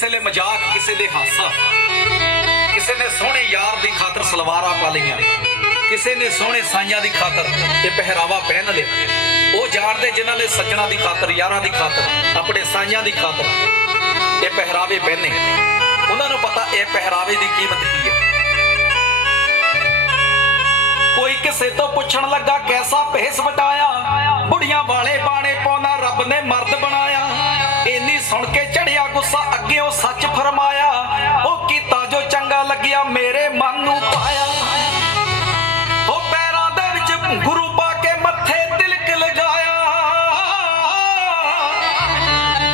ਕਿਸੇ ਲਈ ਮਜ਼ਾਕ, ਕਿਸੇ ਲਈ ਹਾਸਾ, ਕਿਸੇ ਨੇ ਸੋਹਣੇ ਯਾਰ ਦੀ ਖਾਤਰ ਸਲਵਾਰਾਂ ਪਾ ਲਈਆਂ, ਕਿਸੇ ਨੇ ਸੋਹਣੇ ਸਾਈਆਂ ਦੀ ਖਾਤਰ ਇਹ ਪਹਿਰਾਵਾ ਪਹਿਨ ਲਿਆ। ਉਹ ਜਾਣਦੇ ਜਿਨ੍ਹਾਂ ਨੇ ਸੱਜਣਾ ਦੀ ਖਾਤਰ, ਯਾਰਾਂ ਦੀ ਖਾਤਰ, ਆਪਣੇ ਸਾਈਆਂ ਦੀ ਖਾਤਰ ਇਹ ਪਹਿਰਾਵੇ ਪਹਿਨੇ। ਉਹਨਾਂ ਨੂੰ ਪਤਾ ਇਹ ਪਹਿਰਾਵੇ ਦੀ ਕੀਮਤ ਕੀ ਹੈ। ਕੋਈ ਕਿਸੇ ਤੋਂ ਪੁੱਛਣ ਲੱਗਾ, ਕੈਸਾ ਭੇਸ ਵਟਾਇਆ? ਬੁੜੀਆਂ ਵਾਲੇ ਬਾਣੇ ਪਾਉਣਾ, ਰੱਬ ਨੇ ਮਰਦ ਬਣਾਇਆ। ਸੁਣ ਕੇ ਚੜਿਆ ਗੁੱਸਾ, ਅੱਗੇ ਉਹ ਸੱਚ ਫਰਮਾਇਆ। ਉਹ ਕੀਤਾ ਜੋ ਚੰਗਾ ਲੱਗਿਆ, ਮੇਰੇ ਮਨ ਨੂੰ ਪਾਇਆ। ਉਹ ਪੈਰਾਂ ਦੇ ਵਿੱਚ ਗੁਰੂ ਪਾ ਕੇ ਮੱਥੇ ਤਿਲਕ ਲਗਾਇਆ।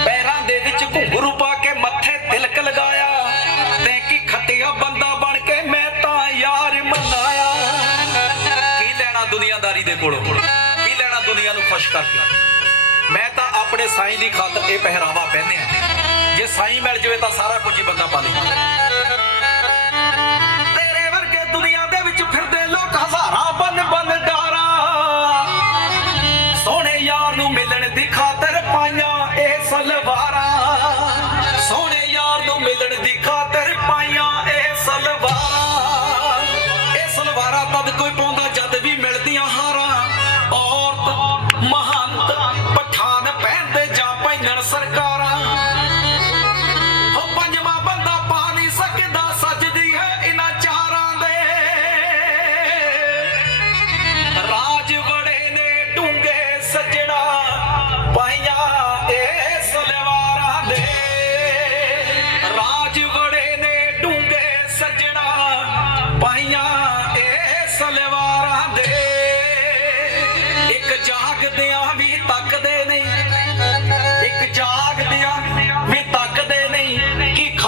ਪੈਰਾਂ ਦੇ ਵਿੱਚ ਘੁੰਗਰੂ ਪਾ ਕੇ ਮੱਥੇ ਤਿਲਕ ਲਗਾਇਆ। ਤੈਂ ਕੀ ਖੱਟਿਆ ਬੰਦਾ ਬਣ ਕੇ ਮੈਂ ਤਾਂ ਯਾਰ ਮਨਾਇਆ। ਕੀ ਲੈਣਾ ਦੁਨੀਆਦਾਰੀ ਦੇ ਕੋਲੋਂ? ਕੀ ਲੈਣਾ ਦੁਨੀਆ ਨੂੰ ਖੁਸ਼ ਕਰਕੇ? ਸਾਈਂ ਦੀ ਖਾਤਰ ਇਹ ਪਹਿਰਾਵਾ ਪਹਿਨਿਆ ਜੇ ਸਾਈਂ ਮਿਲ ਜਾਵੇ ਤਾਂ ਸਾਰਾ ਕੁਝ ਹੀ ਬੰਦਾ ਪਾ ਲੇਗਾ ਤੇਰੇ ਵਰਗੇ ਦੁਨੀਆ ਦੇ ਵਿੱਚ ਫਿਰਦੇ ਲੋਕ ਹਜ਼ਾਰਾਂ ਬੰਨ ਬੰਨ ਡਾਰਾਂ। ਸੋਹਣੇ ਯਾਰ ਨੂੰ ਮਿਲਣ ਦੀ ਖਾਤਰ ਪਾਈਆਂ ਇਹ ਸਲਵਾਰਾਂ।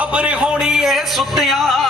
ਖਬਰ ਹੋਣੀ ਏ ਸੁੱਤਿਆਂ